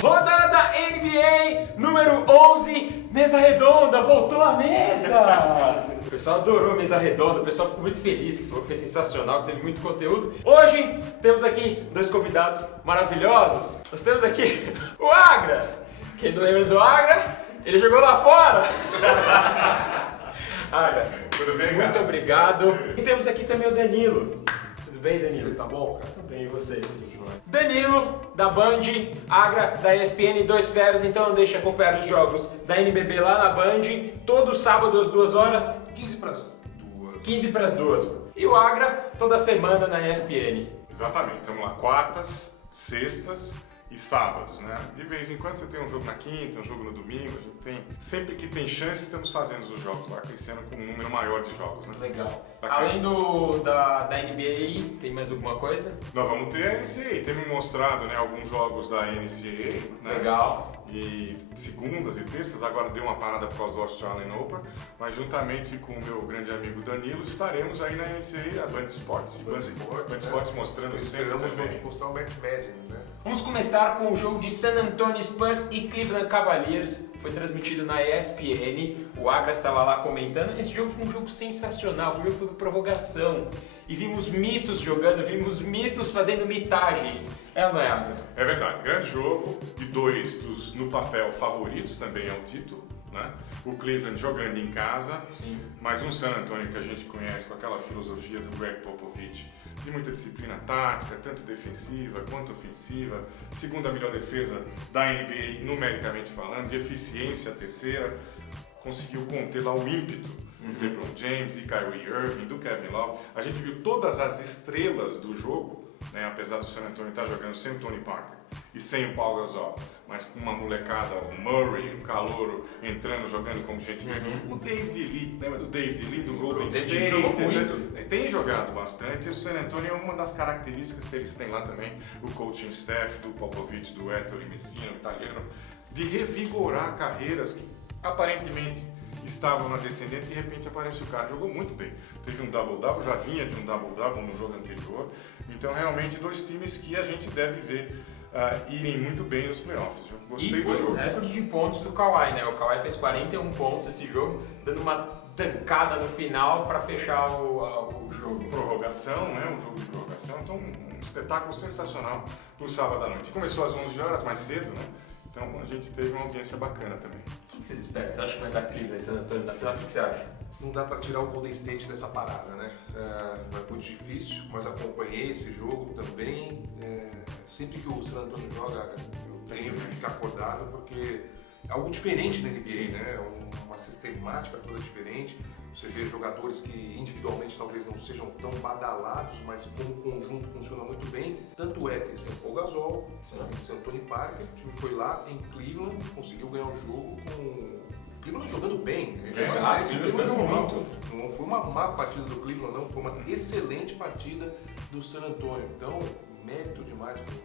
Rodada NBA número 11, mesa redonda, voltou a mesa! O pessoal adorou a mesa redonda, o pessoal ficou muito feliz, que foi sensacional, que teve muito conteúdo. Hoje temos aqui dois convidados maravilhosos. Nós temos aqui o Agra. Quem não lembra do Agra, ele jogou lá fora. Agra, tudo bem, cara? muito obrigado. E temos aqui também o Danilo. Tudo bem, Danilo? Você tá bom, cara? Tudo bem, e você? Danilo, da Band, Agra, da ESPN, dois feras, então não deixe de acompanhar os jogos da NBB lá na Band, todo sábado às 2 horas. 15 para as 2. 15 para as 2. E o Agra, toda semana na ESPN. Exatamente, estamos lá quartas, sextas e sábados, né? De vez em quando você tem um jogo na quinta, um jogo no domingo, a gente tem... Sempre que tem chance, estamos fazendo os jogos lá, crescendo com um número maior de jogos, né? Legal. Bacana. Além da NBA, tem mais alguma coisa? Nós vamos ter a NCAA, temos mostrado, né, alguns jogos da NCAA, né? Legal. E segundas e terças, agora deu uma parada por causa do Australian Open, mas juntamente com o meu grande amigo Danilo, estaremos aí na NCAA, a Band Esportes, Band Esportes mostrando sempre Esperamos também. mostrar o Match Madness, né? Vamos começar com o jogo de San Antonio Spurs e Cleveland Cavaliers. Foi transmitido na ESPN, o Agra estava lá comentando. Esse jogo foi um jogo sensacional, o jogo foi por prorrogação. E vimos mitos jogando, vimos mitos fazendo mitagens. É ou não é, Agra? É verdade, grande jogo e dois dos, no papel, favoritos também ao título, né? O Cleveland jogando em casa, Sim. mas um San Antonio que a gente conhece com aquela filosofia do Greg Popovich, de muita disciplina tática, tanto defensiva quanto ofensiva, segunda melhor defesa da NBA, numericamente falando, de eficiência terceira, conseguiu conter lá o ímpeto do LeBron James e Kyrie Irving, do Kevin Love. A gente viu todas as estrelas do jogo, né, apesar do San Antonio estar jogando sem o Tony Parker e sem o Paul Gasol, mas com uma molecada, o Murray, um calouro, entrando, jogando como gente. O David Lee, lembra do David Lee, do Golden David State? jogou muito. Tem jogado bastante, e o San Antonio é uma das características que eles têm lá também, o coaching staff do Popovich, do Ettore Messina, o italiano, de revigorar carreiras que aparentemente estavam na descendente e de repente aparece o cara, jogou muito bem, teve um double-double, já vinha de um double-double no jogo anterior, então realmente dois times que a gente deve ver irem muito bem nos playoffs. Eu gostei do jogo. Recorde de pontos do Kawhi, né? O Kawhi fez 41 pontos nesse jogo, dando uma tancada no final para fechar o jogo. Prorrogação, né? Um jogo de prorrogação, então um espetáculo sensacional no sábado à noite. Começou às 11 horas, mais cedo, né? Então a gente teve uma audiência bacana também. O que vocês esperam? Você acha que vai dar Cleveland e San Antonio na final? O que você acha? Não dá para tirar o Golden State dessa parada, né? É muito difícil, mas acompanhei esse jogo também. Sempre que o San Antonio joga, eu tenho que ficar acordado porque é algo diferente da NBA, Sim. né? É uma sistemática toda diferente. Você vê jogadores que individualmente talvez não sejam tão badalados, mas como conjunto funciona muito bem. Tanto é que sem o Paul Gasol, sem o Tony Parker, o time foi lá em Cleveland, conseguiu ganhar o jogo com o Cleveland jogando bem. Exato, o Cleveland jogando muito. Não foi uma má partida do Cleveland, não, foi uma excelente partida do San Antonio. Então, mérito demais pro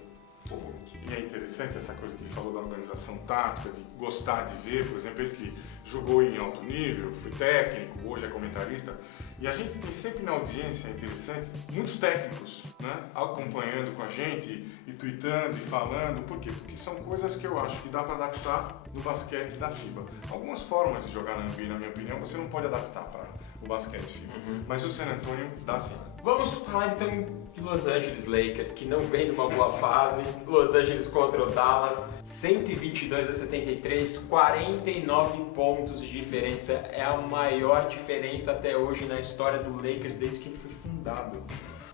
Popovich. E é interessante essa coisa que ele falou da organização tática, de gostar de ver, por exemplo, ele que jogou em alto nível, foi técnico, hoje é comentarista, e a gente tem sempre na audiência, é interessante, muitos técnicos, né, acompanhando com a gente e tweetando e falando. Por quê? Porque são coisas que eu acho que dá para adaptar no basquete da FIBA. Algumas formas de jogar na NBA, na minha opinião, você não pode adaptar para o basquete FIBA, mas o San Antonio dá sim. Vamos falar então de Los Angeles Lakers, que não vem numa boa fase. Los Angeles contra o Dallas, 122-73, 49 pontos de diferença. É a maior diferença até hoje na história do Lakers desde que ele foi fundado.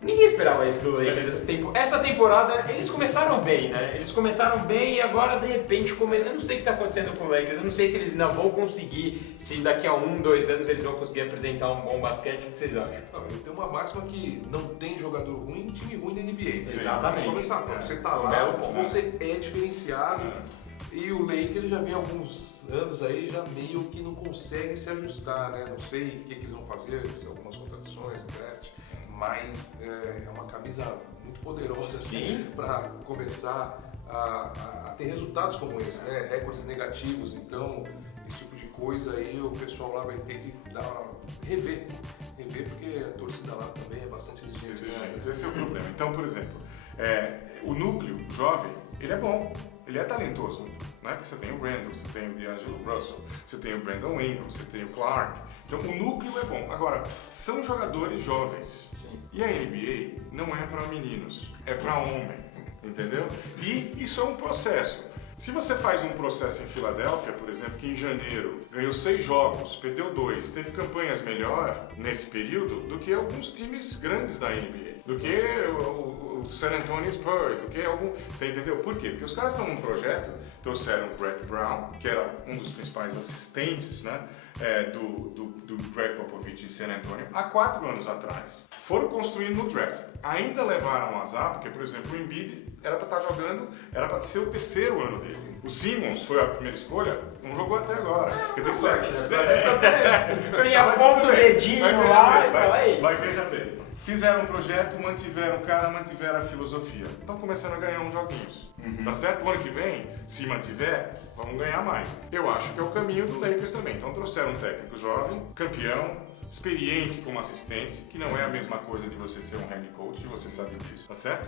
Ninguém esperava isso do Lakers essa temporada. Eles começaram bem, né? Eles começaram bem e agora de repente eu não sei o que está acontecendo com o Lakers. Eu não sei se eles ainda vão conseguir, se daqui a 1, 2 anos eles vão conseguir apresentar um bom basquete. O que vocês acham? Não, eu tenho uma máxima que não tem jogador ruim, time ruim da NBA. Exatamente. Pra começar, quando você tá Um lá, belo ponto. você é diferenciado. E o Lakers já vem há alguns anos aí, já meio que não consegue se ajustar, né? Não sei o que eles vão fazer, se algumas contratações, draft, mas é uma camisa muito poderosa para começar a ter resultados como esse, né? Recordes negativos. Então, esse tipo de coisa aí o pessoal lá vai ter que rever, porque a torcida lá também é bastante exigente. Esse é o problema. Então, por exemplo, o núcleo jovem, ele é bom. ele é talentoso, né? Porque você tem o Randall, você tem o D'Angelo Russell, você tem o Brandon Ingram, você tem o Clark. Então o núcleo é bom. Agora, são jogadores jovens. Sim. E a NBA não é para meninos, é para homem, entendeu? E isso é um processo. Se você faz um processo em Filadélfia, por exemplo, que em janeiro ganhou 6 jogos, perdeu 2, teve campanhas melhor nesse período do que alguns times grandes da NBA, do que o San Antonio Spurs, do que algum... Você entendeu? Por quê? Porque os caras estão num projeto, trouxeram o Brett Brown, que era um dos principais assistentes, né, do Greg Popovich em San Antonio, há 4 anos atrás. Foram construindo no draft. Ainda levaram azar, porque, por exemplo, o Embiid era para estar jogando, era para ser o 3º ano dele. O Simmons foi a primeira escolha, não jogou até agora. Quer dizer, sorte, né? Tem a ponta o dedinho lá e fala isso. Vai veja bem. Fizeram um projeto, mantiveram o cara, mantiveram a filosofia. Estão começando a ganhar uns joguinhos. Tá certo? O ano que vem, se mantiver, vamos ganhar mais. Eu acho que é o caminho do Lakers também. Então trouxeram um técnico jovem, campeão, experiente como assistente, que não é a mesma coisa de você ser um head coach, você sabe disso, tá certo?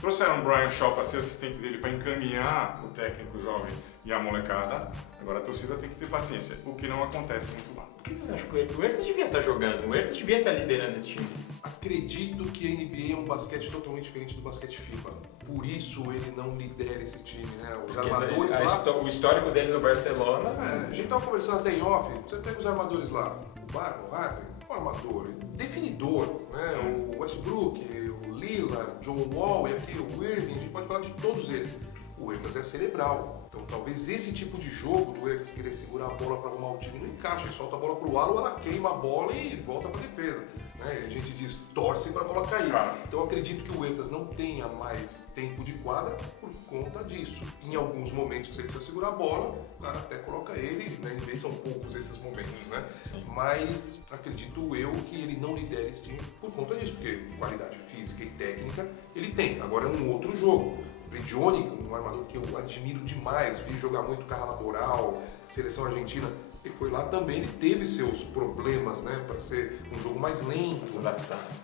Trouxeram o Brian Shaw para ser assistente dele, para encaminhar o técnico jovem e a molecada. Agora a torcida tem que ter paciência, o que não acontece muito lá. Por que você acha que o Ertas devia estar jogando? O Ertas devia estar liderando esse time. Acredito que a NBA é um basquete totalmente diferente do basquete FIBA. Por isso ele não lidera esse time, né? Os Porque armadores lá... o histórico dele no Barcelona... a gente tava conversando até em off, você pega os armadores lá, o Harden, o armador, definidor, né? O Westbrook, o Lillard, John Wall e aqui o Irving, a gente pode falar de todos eles. O Ertas é cerebral, então talvez esse tipo de jogo do Ertas querer segurar a bola para arrumar o time não encaixa, ele solta a bola pro aro, ela queima a bola e volta para defesa. Né? A gente diz, torce para a bola cair. Então eu acredito que o Ertas não tenha mais tempo de quadra por conta disso. Em alguns momentos que você precisa segurar a bola, o cara até coloca ele, na NBA são poucos esses momentos, né? Sim. Mas acredito eu que ele não lidera esse time por conta disso, porque qualidade física e técnica ele tem. Agora é um outro jogo. Prigioni, um armador que eu admiro demais, vi jogar muito carro laboral, seleção argentina, ele foi lá também, ele teve seus problemas, né, para ser um jogo mais lento,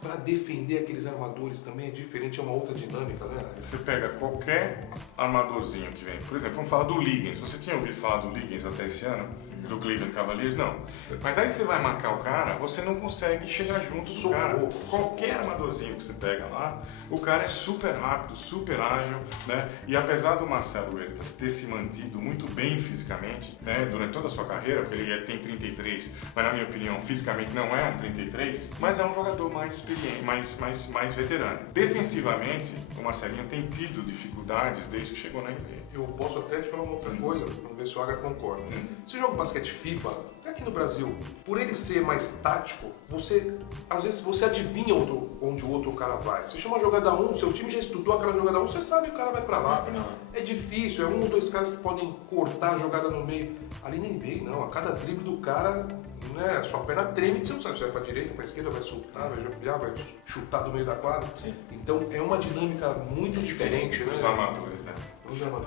para defender aqueles armadores também é diferente, é uma outra dinâmica, né? Você pega qualquer armadorzinho que vem, por exemplo, vamos falar do Liggins, você tinha ouvido falar do Liggins até esse ano? Do Cleveland Cavaliers? Não. Mas aí você vai marcar o cara, você não consegue chegar junto do cara. Qualquer armadorzinho que você pega lá, o cara é super rápido, super ágil, né? E apesar do Marcelo Huertas ter se mantido muito bem fisicamente, né, durante toda a sua carreira, porque ele tem 33, mas na minha opinião, fisicamente não é um 33, mas é um jogador mais experiente, mais veterano. Defensivamente, o Marcelinho tem tido dificuldades desde que chegou na NBA. Eu posso até te falar uma outra coisa, vamos ver se o Aga concorda. Você joga basquete FIBA, aqui no Brasil, por ele ser mais tático, às vezes você adivinha onde o outro cara vai. Você chama a jogada 1, seu time já estudou aquela jogada 1, você sabe que o cara vai pra lá. É difícil, é um ou dois caras que podem cortar a jogada no meio. Ali na NBA, não, a cada drible do cara, né, sua perna treme, que você não sabe se vai pra direita, pra esquerda, vai soltar, vai jogar, vai chutar do meio da quadra. Sim. Então é uma dinâmica muito diferente, né? Os armadores, né?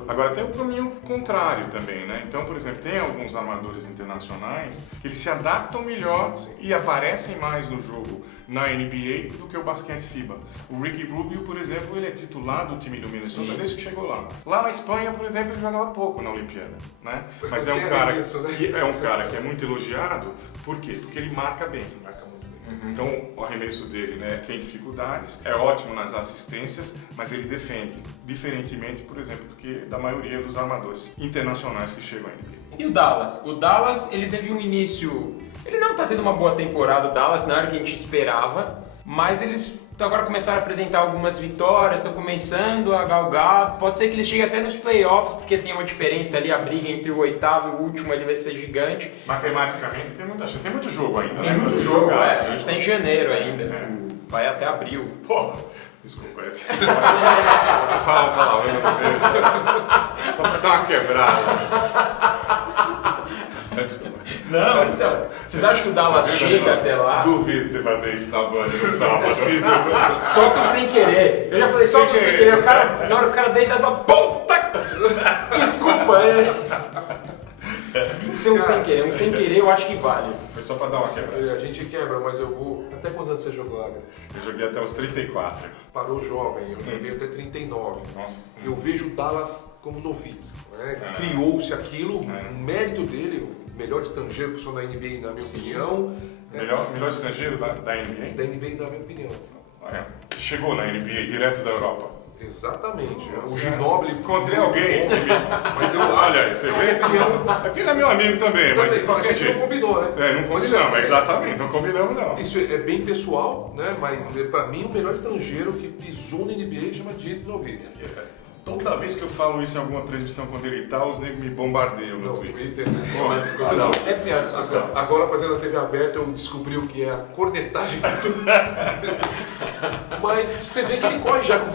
Agora tem o caminho contrário também, né? Então, por exemplo, tem alguns armadores internacionais que eles se adaptam melhor e aparecem mais no jogo na NBA do que o basquete FIBA. O Ricky Rubio, por exemplo, ele é titular do time do Minnesota desde que chegou lá. Lá na Espanha, por exemplo, ele jogava pouco na Olimpíada, né? Mas é um cara que é muito elogiado, por quê? Porque ele marca bem. Então, o arremesso dele, né, tem dificuldades, é ótimo nas assistências, mas ele defende, diferentemente, por exemplo, do que da maioria dos armadores internacionais que chegam à NBA. E o Dallas? O Dallas, ele teve um início... Ele não está tendo uma boa temporada, o Dallas, não era o que a gente esperava, mas eles agora começaram a apresentar algumas vitórias, estão começando a galgar. Pode ser que eles cheguem até nos playoffs, porque tem uma diferença ali, a briga entre o oitavo e o último ali vai ser gigante. Matematicamente tem muito jogo ainda, tem né? Muito jogo, a gente está em janeiro ainda, vai até abril. Pô, desculpa, só quis falar uma palavra na cabeça, só pra dar uma quebrada. Desculpa. Não, então, vocês acham que o Dallas chega até lá? Duvido você fazer isso na banda no sábado. Solta sem querer. Eu já falei, solta sem querer. Na hora que o cara deita, fala, puta! Desculpa. Tem que ser um sem querer. Um sem querer eu acho que vale. Foi só pra dar uma quebrada. A gente quebra, mas eu vou... Até quantos anos você jogou, Águia? Eu joguei até os 34. Parou jovem, eu joguei até 39. Nossa. Eu vejo o Dallas como Nowitzki, né? É. Criou-se aquilo, É. o mérito dele, o melhor estrangeiro que sou na NBA, na minha opinião. Melhor estrangeiro da NBA? Da NBA, na minha opinião. Olha, chegou na NBA, direto da Europa. Exatamente. O Nossa. Ginóbili... Encontrei alguém. Mas eu... Olha aí, você vê? Aquele é meu amigo também, mas de Também, mas a qualquer gente não jeito. combinou, né? É, não combinamos, exatamente, não combinamos não. Isso é bem pessoal, né? Mas pra mim o melhor estrangeiro que pisou na NBA chama Dirk Nowitzki. Toda vez que eu falo isso em alguma transmissão quando ele tá, os negros me bombardeiam no No Twitter. Twitter, né? Tem uma discussão. Sempre tem uma discussão. Agora, fazendo a TV aberta, eu descobri o que é a cornetagem. Mas você vê que ele corre já com...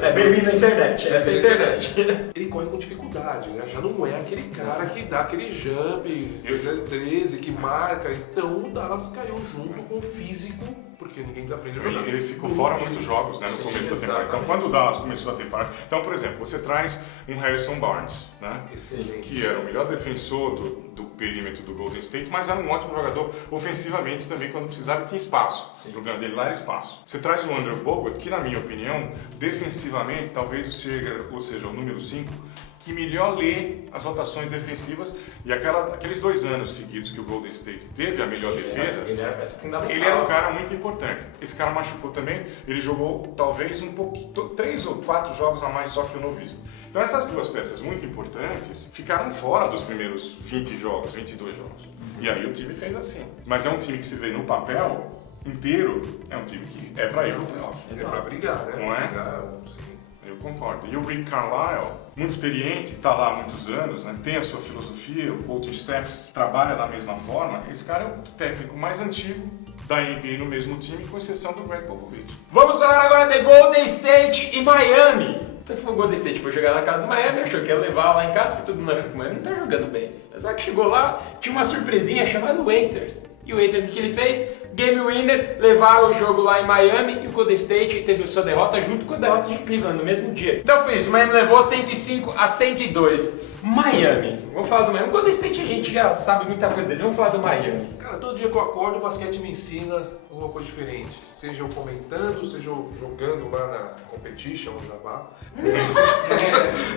É bem-vindo à internet. Essa é a internet. Ele corre com dificuldade, né? Já não é aquele cara que dá aquele jump 213, que marca. Então o Dallas caiu junto com o físico, porque ninguém desaprende a jogar. Ele ficou fora muitos jogos, né, no Sim, começo da temporada. exatamente. Então, quando o Dallas começou a ter parada... Então, por exemplo, você traz um Harrison Barnes, né? Excelente. Que era o melhor defensor do perímetro do Golden State, mas era um ótimo jogador ofensivamente também, quando precisava e tinha espaço. Sim. O problema dele lá era espaço. Você traz o Andrew Bogut, que na minha opinião, defensivamente, talvez seja o número 5, que melhor lê as rotações defensivas e aqueles 2 anos seguidos que o Golden State teve a melhor defesa, Ele era peça fundamental. ele era um cara muito importante. Esse cara machucou também, ele jogou talvez um pouquinho, 3 ou 4 jogos a mais só que o Nowitzki. Então essas duas peças muito importantes ficaram fora dos primeiros 20 jogos, 22 jogos. E aí o time fez assim. Mas é um time que se vê no papel inteiro, é um time que é pra ir pro playoff. É pra brigar, né? Não é? Brigar, sim. Eu concordo. E o Rick Carlisle, muito experiente, está lá há muitos anos, né? Tem a sua filosofia, o coaching staff trabalha da mesma forma. Esse cara é o técnico mais antigo da NBA no mesmo time, com exceção do Greg Popovich. Vamos falar agora de Golden State e Miami. Você falou Golden State foi jogar na casa do Miami, achou que ia levar lá em casa, porque todo mundo achou que o Miami não tá jogando bem. Só que chegou lá, tinha uma surpresinha chamada Waiters. E o Waiters, o que ele fez? Game winner, levaram o jogo lá em Miami e o Golden State teve a sua derrota junto com a derrota de Cleveland no mesmo dia. Então foi isso, o Miami levou 105-102. Miami, vamos falar do Miami. O Golden State a gente já sabe muita coisa dele, vamos falar do Miami. Cara, todo dia que eu acordo, o basquete me ensina alguma coisa diferente. Seja eu comentando, seja eu jogando lá na competition, no Jabá,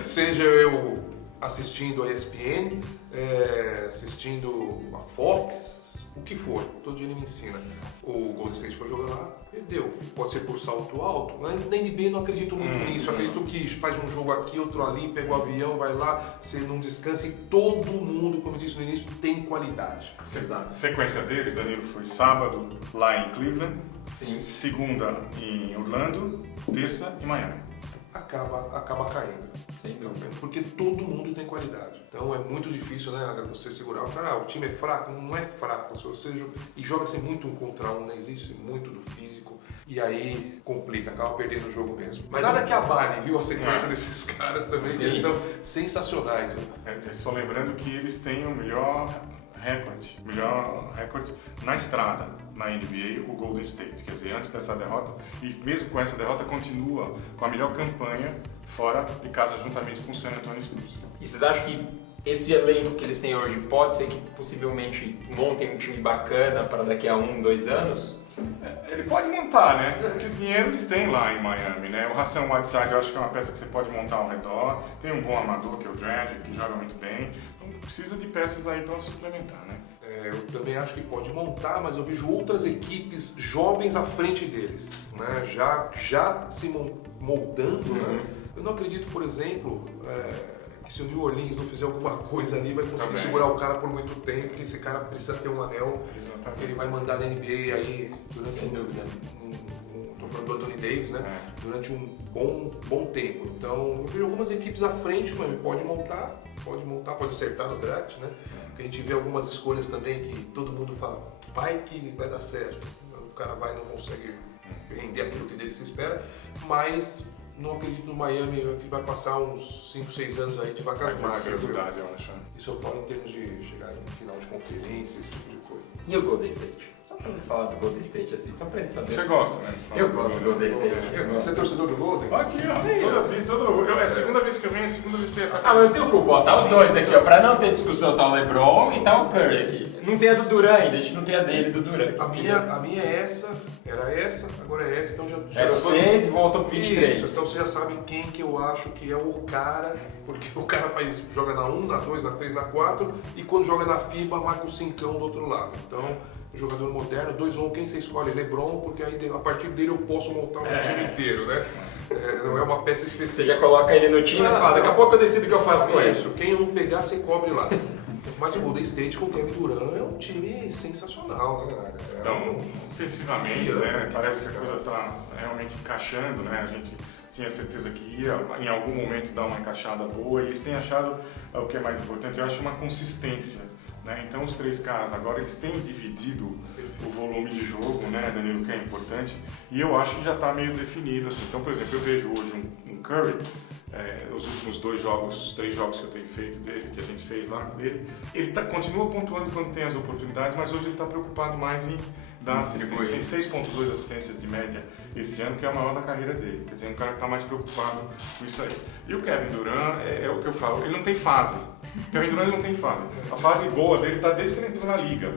seja eu assistindo a ESPN, assistindo a Fox, o que for. Todo dia ele me ensina. O Golden State foi jogar lá, perdeu. Pode ser por salto alto. Na NBA eu não acredito muito nisso. Eu acredito que faz um jogo aqui, outro ali, pega o avião, vai lá, você não descansa e todo mundo, como eu disse no início, tem qualidade. Exato. Sequência deles, Danilo, foi sábado lá em Cleveland, Sim. segunda em Orlando, terça em Miami. Acaba caindo. Sem dúvida. Porque todo mundo tem qualidade. Então é muito difícil, né, você segurar. O time é fraco? Não é fraco. Se você e joga-se muito um contra um, né? Existe muito do físico. E aí complica, acaba perdendo o jogo mesmo. Mas nada que abale, viu, a sequência desses caras também, que eles estão sensacionais. Viu? Só lembrando que eles têm o melhor recorde na estrada na NBA, o Golden State. Quer dizer, antes dessa derrota, e mesmo com essa derrota, continua com a melhor campanha fora de casa, juntamente com o San Antonio Spurs. E vocês acham que esse elenco que eles têm hoje pode ser que possivelmente montem um time bacana para daqui a 1, 2 anos? Ele pode montar, né? Porque o dinheiro eles têm lá em Miami, né? O Hassan Whiteside eu acho que é uma peça que você pode montar ao redor. Tem um bom armador, que é o Dredd, que joga muito bem. Então precisa de peças aí para suplementar, né? Eu também acho que pode montar, mas eu vejo outras equipes jovens à frente deles, né? Já se moldando, né? Eu não acredito, por exemplo, que se o New Orleans não fizer alguma coisa ali, vai conseguir segurar o cara por muito tempo, porque esse cara precisa ter um anel. Exatamente. Ele vai mandar na NBA aí durante Sem dúvida. tô falando do Anthony Davis, né? Durante um bom tempo. Então, eu vejo algumas equipes à frente, mas pode montar, pode acertar no draft, né? Porque a gente vê algumas escolhas também que todo mundo fala, vai que vai dar certo. O cara vai e não consegue render aquilo que dele se espera, mas não acredito no Miami que vai passar uns 5, 6 anos aí de vacas magras. Dificuldade, eu acho. Isso ocorre em termos de chegar em final de conferência, esse tipo de coisa. E o Golden State? Só pra falar do Golden State assim, só pra gente saber. Você gosta, né? Eu gosto do Golden State. Eu Você é gosto. torcedor do Golden? Aqui, ó. É a segunda vez que que vem é a segunda vez que tem essa Ah, mas eu tenho culpa, ó, tá os dois aqui, ó, pra não ter discussão, tá o LeBron e tá o Curry aqui. Não tem a do Duran ainda, a gente não tem a dele do Duran. A minha é essa, era essa, agora é essa, então já Era o 6 e voltou pro 23. Isso, então você já sabe quem que eu acho que é o cara, porque o cara joga na 1, na 2, na 3, na 4, e quando joga na FIBA marca o 5 do outro lado. Então, jogador moderno, 2-1, quem você escolhe? LeBron, porque aí a partir dele eu posso montar um time inteiro, né? Não é uma peça Você específica. já coloca ele no time e fala, daqui a pouco eu decido o que eu faço com ele. Isso, quem eu não pegar, você cobre lá. Mas o Golden State com o Kevin Durant é um time sensacional, né, cara? Então, ofensivamente, né, parece que a coisa está realmente encaixando, né? A gente tinha certeza que ia, em algum momento, dar uma encaixada boa, e eles têm achado o que é mais importante, eu acho uma consistência. Né? Então, os três caras agora eles têm dividido o volume de jogo, né, Danilo, que é importante, e eu acho que já está meio definido. Assim. Então, por exemplo, eu vejo hoje um Curry, os últimos 3 jogos que eu tenho feito dele, que a gente fez lá dele, ele continua pontuando quando tem as oportunidades, mas hoje ele está preocupado mais em dar assistência. Tem 6,2 assistências de média esse ano, que é a maior da carreira dele. Quer dizer, um cara que está mais preocupado com isso aí. E o Kevin Durant, é o que eu falo, ele não tem fase. O Kevin Durant não tem fase. A fase boa dele está desde que ele entrou na liga.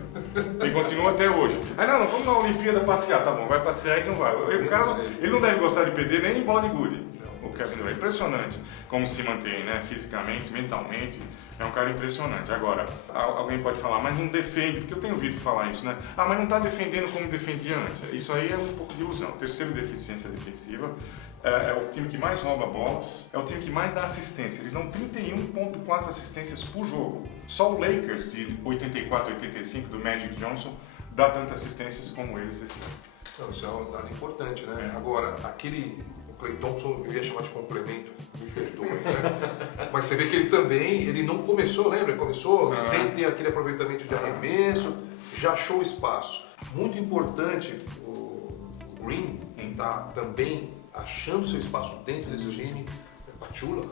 E continua até hoje. Aí não, vamos na Olimpíada passear. Tá bom, vai passear e não vai. O cara, ele não deve gostar de perder nem em bola de gude. O Kevin Durant é impressionante como se mantém, né, fisicamente, mentalmente. É um cara impressionante. Agora, alguém pode falar, mas não defende, porque eu tenho ouvido falar isso, né? Ah, mas não está defendendo como defendia antes. Isso aí é um pouco de ilusão. Terceiro, deficiência defensiva. É o time que mais rouba bolas, é o time que mais dá assistência. Eles dão 31,4 assistências por jogo. Só o Lakers, de 84, 85, do Magic Johnson, dá tantas assistências como eles esse ano. Não, isso é um dado importante, né? Agora, o Klay Thompson, eu ia chamar de complemento, me perdoe, né? Mas você vê que ele não começou, lembra? Ele começou sem ter aquele aproveitamento de arremesso, já achou espaço. Muito importante, o Green tá também achando seu espaço dentro desse time. Patula.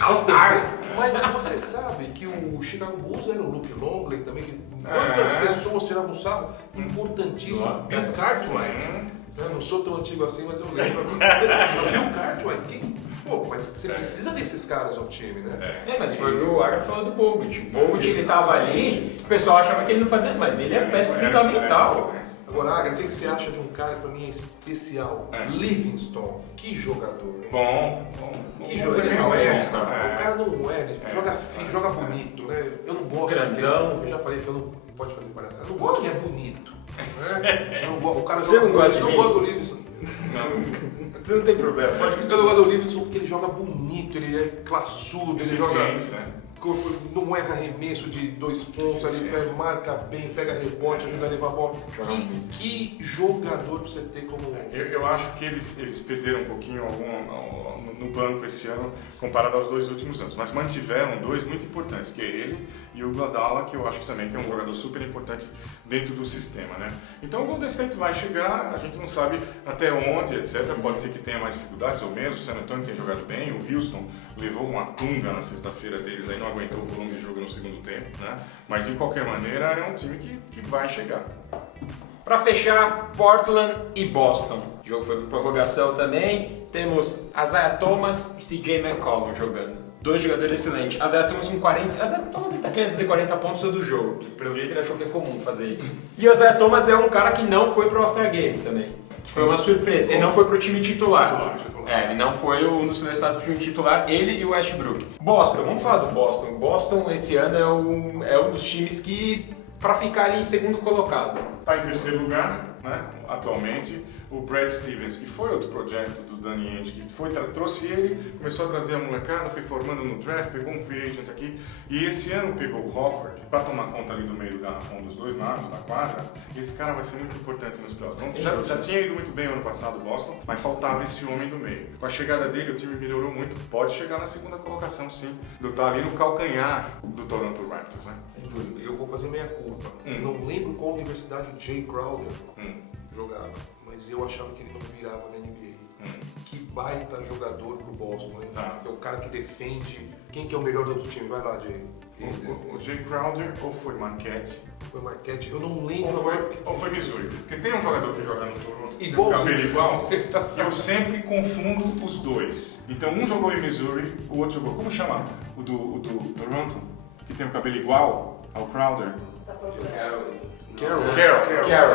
All-Star. Mas você sabe que o Chicago Bulls era o Luke Longley também, que quantas pessoas tiravam sarro? Importantíssimo. Bill Cartwright. Eu não sou tão antigo assim, mas eu lembro. Bill Cartwright. Pô, mas você precisa desses caras no time, né? Mas foi o que o Agra falou do Bogut. O Bogut, ele tava ali, o pessoal achava que ele não fazia, mas ele é peça fundamental. Agora, Agra, o que você acha de um cara que pra mim é especial? Livingston. Que jogador, hein? Bom. Que jogador. Ele não é, o cara não é, ele joga bonito, né? Eu não gosto. Grandão. Eu já falei que eu não pode fazer palhaçada. Eu não gosto de quem é bonito. Né? Eu não gosto, o cara Você não gosta de mim? Eu não gosto do Livingston. Não tem problema. Eu não gosto do Livingston porque ele joga bonito, ele é classudo, ele joga. Né? Não erra arremesso de 2 pontos, ali marca bem, pega rebote, ajuda a levar a bola. Que jogador pra você ter como. Eu acho que eles perderam um pouquinho no banco esse ano comparado aos 2 últimos anos, mas mantiveram 2 muito importantes, que é ele e o Iguodala, que eu acho que também é um jogador super importante dentro do sistema, né? Então o Golden State vai chegar, a gente não sabe até onde, etc. Pode ser que tenha mais dificuldades ou menos. O San Antonio tem jogado bem, o Houston levou uma tunga na sexta-feira deles, aí não aguentou o volume de jogo no segundo tempo, né? Mas de qualquer maneira é um time que vai chegar. Para fechar, Portland e Boston. O jogo foi por prorrogação também. Temos Isaiah Thomas e CJ McCollum jogando. 2 jogadores excelentes. Isaiah Thomas com 40. Isaiah Thomas ele tá querendo fazer 40 pontos todo jogo. Pelo jeito ele achou que é comum fazer isso. E o Isaiah Thomas é um cara que não foi pro All-Star Game também. Que foi uma surpresa. Ele não foi pro time titular. Ele não foi um dos selecionados pro time titular. Ele e o Westbrook. Boston, vamos falar do Boston. Boston esse ano é um dos times que para ficar ali em segundo colocado. Está em terceiro lugar, né, atualmente. O Brad Stevens, que foi outro projeto do Danny Ainge, que trouxe ele, começou a trazer a molecada, foi formando no draft, pegou um free agent aqui, e esse ano pegou o Horford para tomar conta ali do meio do garrafão dos 2 lados, da quadra, e esse cara vai ser muito importante nos playoffs. Então, já tinha ido muito bem o ano passado o Boston, mas faltava esse homem do meio. Com a chegada dele, o time melhorou muito, pode chegar na segunda colocação, sim, tá ali no calcanhar do Toronto Raptors, né? Eu vou fazer meia culpa. Não lembro qual universidade o Jay Crowder jogava, mas eu achava que ele não virava na NBA. Que baita jogador pro Boston, hein? Tá. É o cara que defende. Quem que é o melhor do outro time? Vai lá, Jay. O Jay Crowder ou foi Marquette? Foi Marquette. Eu não lembro. Ou foi Missouri? Porque tem um jogador que joga no Toronto que tem Igual um cabelo igual. Eu sempre confundo os dois. Então um jogou em Missouri, o outro jogou. Como chama? O do Toronto? Que tem o cabelo igual ao Crowder? Carroll.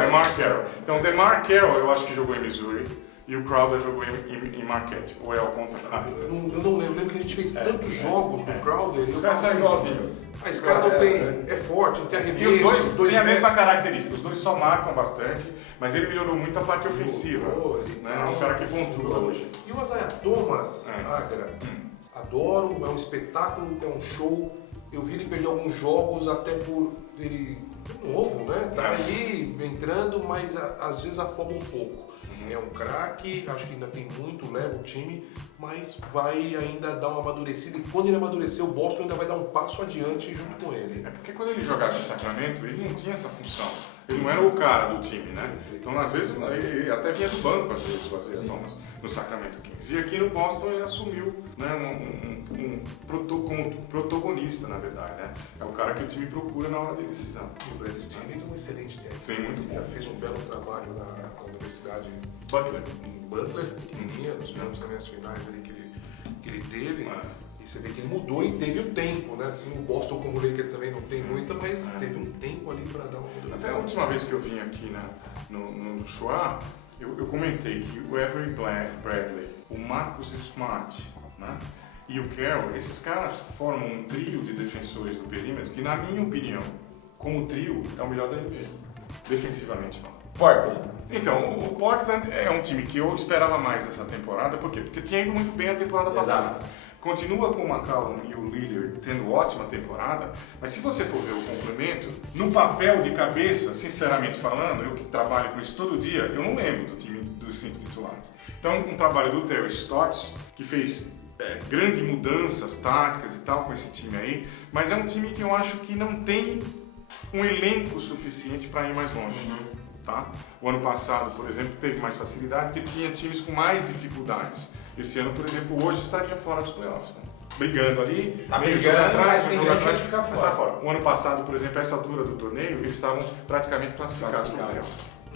DeMar Carroll. Então DeMar Carroll eu acho que jogou em Missouri. E o Crowder jogou em Marquette, ou é ao contrário? Eu não lembro. Eu lembro que a gente fez tantos jogos do Crowder. Esse cara tá igualzinho. Esse cara não tem. É forte, não tem arremesso. E os dois têm a mesma característica. Os dois só marcam bastante, mas ele melhorou muito a parte ofensiva. É um cara que pontua hoje. E o Isaiah Thomas, Agra, adoro, é um espetáculo, é um show. Eu vi ele perder alguns jogos até por ele novo, né? Tá ali entrando, mas às vezes afoga um pouco. É um craque, acho que ainda tem muito, leva o time, mas vai ainda dar uma amadurecida. E quando ele amadurecer, o Boston ainda vai dar um passo adiante junto com ele. É porque quando ele jogava em Sacramento, ele não tinha essa função. Ele não era o cara do time, né? Então, às vezes, ele até vinha do banco, às vezes, o Isaiah Thomas, no Sacramento Kings. E aqui no Boston ele assumiu, né, como protagonista, na verdade, né? É o cara que o time procura na hora de decisão. O Brad Stevens é um excelente técnico. Sim, muito bom. Já fez um belo trabalho na Universidade Butler. Butler, pequenininha, nos jogos também as finais ali que ele teve. E você vê que ele mudou e teve o tempo, né? Assim, o Boston como o Lakers também não tem muita, mas teve um tempo ali para dar uma mudança. Até a última vez que eu vim aqui no Shoah, eu comentei que o Avery Bradley, o Marcus Smart, né, e o Carroll, esses caras formam um trio de defensores do perímetro que, na minha opinião, como trio, é o melhor da NBA, defensivamente falando. Portland. Então, o Portland é um time que eu esperava mais essa temporada, por quê? Porque tinha ido muito bem a temporada passada. Continua com o McCollum e o Lillard tendo ótima temporada, mas se você for ver o complemento, no papel de cabeça, sinceramente falando, eu que trabalho com isso todo dia, eu não lembro do time dos 5 titulares. Então, um trabalho do Terry Stotts, que fez grandes mudanças táticas e tal com esse time aí, mas é um time que eu acho que não tem um elenco suficiente para ir mais longe. Tá? O ano passado, por exemplo, teve mais facilidade porque tinha times com mais dificuldades. Esse ano, por exemplo, hoje estaria fora dos playoffs. Né? Brigando ali, meio jogo atrás, meio jogo atrás, mas está fora. O ano passado, por exemplo, essa altura do torneio, eles estavam praticamente classificados para o playoff.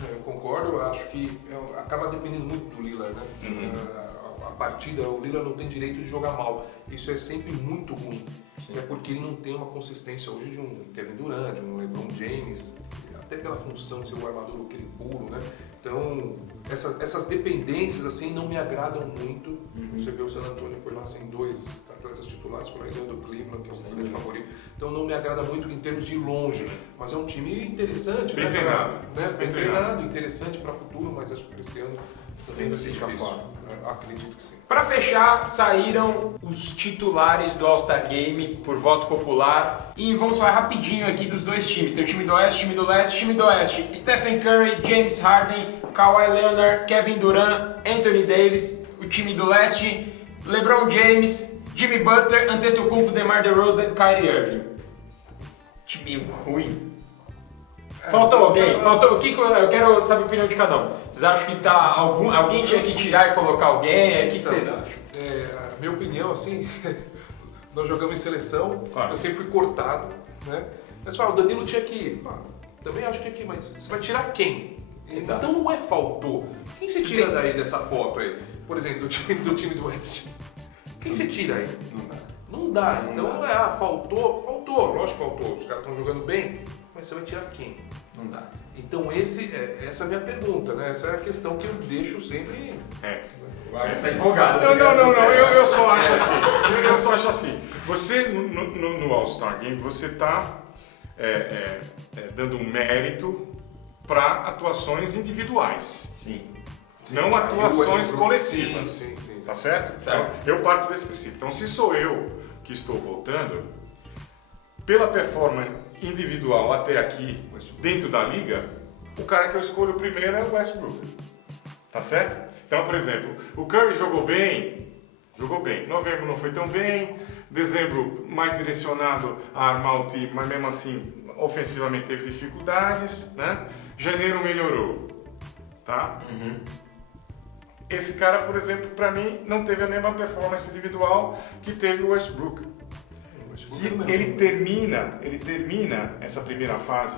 Eu concordo, eu acho que acaba dependendo muito do Lillard, né? A partida, o Lillard não tem direito de jogar mal. Isso é sempre muito ruim. É porque ele não tem uma consistência hoje de um Kevin Durant, de um LeBron James, até pela função de ser um armador, aquele puro, né? Então, essas dependências assim não me agradam muito. Você vê o San Antonio foi lá sem 2 atletas titulares, foi lá ganhando do Cleveland, que é um grande favorito. Então não me agrada muito em termos de ir longe, mas é um time interessante, bem treinado, bem treinado, interessante para o futuro, mas acho que para esse ano também vai ser difícil. Acredito que sim. Para fechar, saíram os titulares do All-Star Game por voto popular. E vamos falar rapidinho aqui dos dois times. Tem o time do Oeste, time do Leste. Time do Oeste, Stephen Curry, James Harden, Kawhi Leonard, Kevin Durant, Anthony Davis. O time do Leste, LeBron James, Jimmy Butler, Antetokounmpo, DeMar DeRozan, Kyrie Irving. Time ruim. Faltou alguém? Faltou. O que eu quero saber a opinião de cada um. Vocês acham que tá alguém tinha que tirar e colocar alguém? O que vocês acham? A minha opinião, assim, nós jogamos em seleção, claro. Eu sempre fui cortado, né? Mas o Danilo tinha que ir. Também acho que tinha que ir, mas você vai tirar quem? Exato. Então não é faltou. Quem você tira daí dessa foto aí? Por exemplo, do time do West. Quem você tira aí? Não dá. Então não é, faltou. Lógico que faltou. Os caras estão jogando bem, mas você vai tirar quem? Não dá. Então essa é a minha pergunta, né? Essa é a questão que eu deixo sempre. Tá empolgado. Não, eu só acho assim. Eu só acho assim. Você, no All-Star Game, você está dando um mérito para atuações individuais. Sim. Não atuações coletivas. Sim. Tá certo? Então, eu parto desse princípio. Então, se sou eu que estou votando, pela performance individual até aqui, dentro da liga, o cara que eu escolho primeiro é o Westbrook. Tá certo? Então, por exemplo, o Curry jogou bem. Novembro não foi tão bem. Dezembro mais direcionado a armar o time, mas mesmo assim, ofensivamente teve dificuldades, né? Janeiro melhorou, tá? Esse cara, por exemplo, para mim, não teve a mesma performance individual que teve o Westbrook. E ele termina essa primeira fase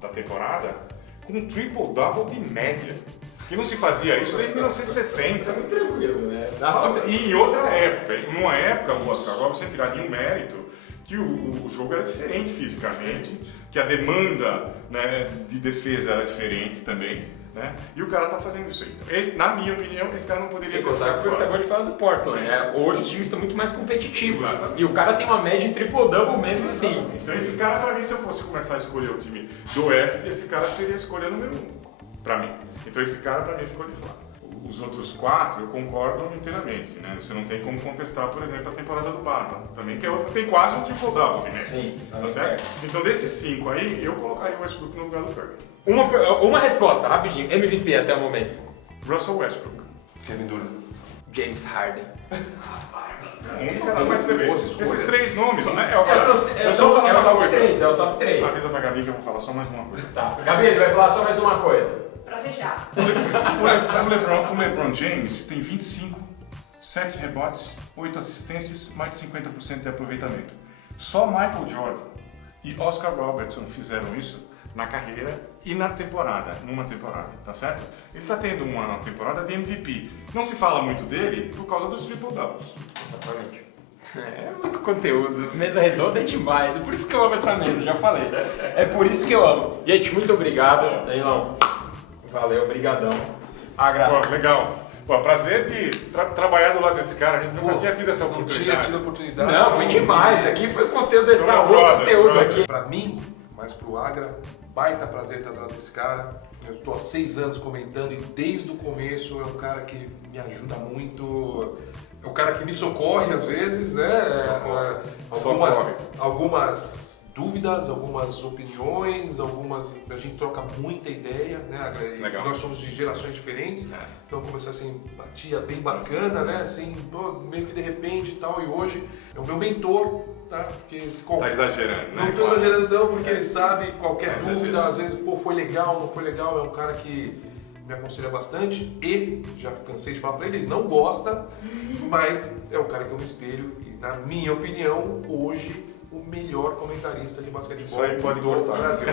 da temporada com um triple-double de média. Que não se fazia isso desde 1960. Isso é muito tranquilo, né? E em outra época, numa época, o Oscar Robertson tirar nenhum mérito, que o jogo era diferente fisicamente, que a demanda, né, de defesa era diferente também. Né? E o cara tá fazendo isso aí. Na minha opinião, esse cara não poderia Sem ter contar que ficado você fora. acabou de falar do Portland, né? Hoje os times estão muito mais competitivos. Exatamente. E o cara tem uma média de triple-double mesmo assim. Então esse cara, pra mim, se eu fosse começar a escolher o time do Oeste, esse cara seria a escolha número 1, pra mim. Então esse cara, pra mim, ficou de fora. Os outros 4, eu concordo inteiramente, né? Você não tem como contestar, por exemplo, a temporada do Barba, também, que é outro que tem quase um triple-double, né? Sim. Tá certo? Então desses 5 aí, eu colocaria o Westbrook no lugar do Curry. Uma resposta, rapidinho. MVP até o momento. Russell Westbrook. Kevin Durant. James Harden. Mas você vê, Boas escolhas. esses 3 nomes, né? É só o falar uma top coisa. 3, é o top 3. Avisa pra Gabi que eu vou falar só mais uma coisa. Tá. Gabi, ele vai falar só mais uma coisa. Pra fechar. O LeBron James tem 25, 7 rebotes, 8 assistências, mais de 50% de aproveitamento. Só Michael Jordan e Oscar Robertson fizeram isso na carreira e numa temporada, tá certo? Ele está tendo uma temporada de MVP. Não se fala muito dele por causa dos triple-doubles. Exatamente. É muito conteúdo, mesa redonda é demais, é por isso que eu amo essa mesa, já falei. É por isso que eu amo. Gente, muito obrigado, Danilão. Valeu, obrigadão. Pô, legal. Pô, prazer de trabalhar do lado desse cara, a gente nunca tinha tido essa Não tinha oportunidade. tido a oportunidade. Não, foi demais. Aqui foi o conteúdo dessa São rua, brothers, conteúdo brothers. aqui. Pra mim, mas pro Agra, baita prazer estar do lado desse cara. Eu estou há 6 anos comentando e desde o começo é um cara que me ajuda muito. É um cara que me socorre às vezes, né? Socorre. Algumas dúvidas, algumas opiniões, a gente troca muita ideia, né? Agra? E Legal. nós somos de gerações diferentes, então começou essa empatia bem bacana, né? Assim, pô, meio que de repente e tal, e hoje é o meu mentor, tá? Porque Tá exagerando, né? não estou Claro. exagerando não, porque ele sabe qualquer Tá dúvida, exagerando. às vezes, pô, foi legal, não foi legal, é um cara que me aconselha bastante e, já cansei de falar pra ele não gosta, mas é um cara que eu me espelho e, na minha opinião, hoje, o melhor comentarista de basquetebol Isso aí pode do cortar. Brasil.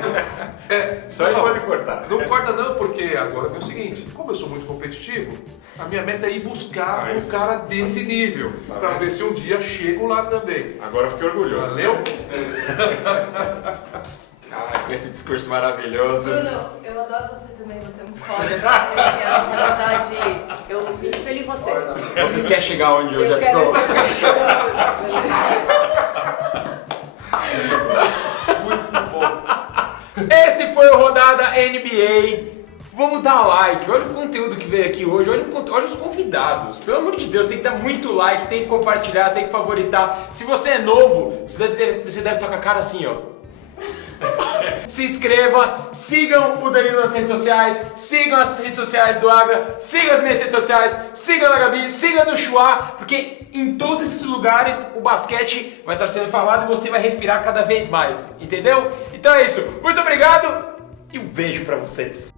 Isso aí não, pode cortar. não corta não, porque agora vem o seguinte, como eu sou muito competitivo, a minha meta é ir buscar um isso. cara desse nível, Tá pra vendo? ver se um dia chego lá também. Agora eu fiquei orgulhoso. Valeu? Ah, com esse discurso maravilhoso. Bruno, eu adoro você também, você é muito foda. Eu quero ansiedade. Eu me espelho em você. Você quer chegar onde eu já quero estou? Muito bom. Esse foi o Rodada NBA. Vamos dar like, olha o conteúdo que veio aqui hoje, olha os convidados. Pelo amor de Deus, tem que dar muito like, tem que compartilhar, tem que favoritar. Se você é novo, você deve estar com a cara assim, ó. Se inscreva, sigam o Danilo nas redes sociais, sigam as redes sociais do Agra, sigam as minhas redes sociais, sigam a da Gabi, sigam a do Chua, porque em todos esses lugares o basquete vai estar sendo falado e você vai respirar cada vez mais, entendeu? Então é isso, muito obrigado e um beijo pra vocês.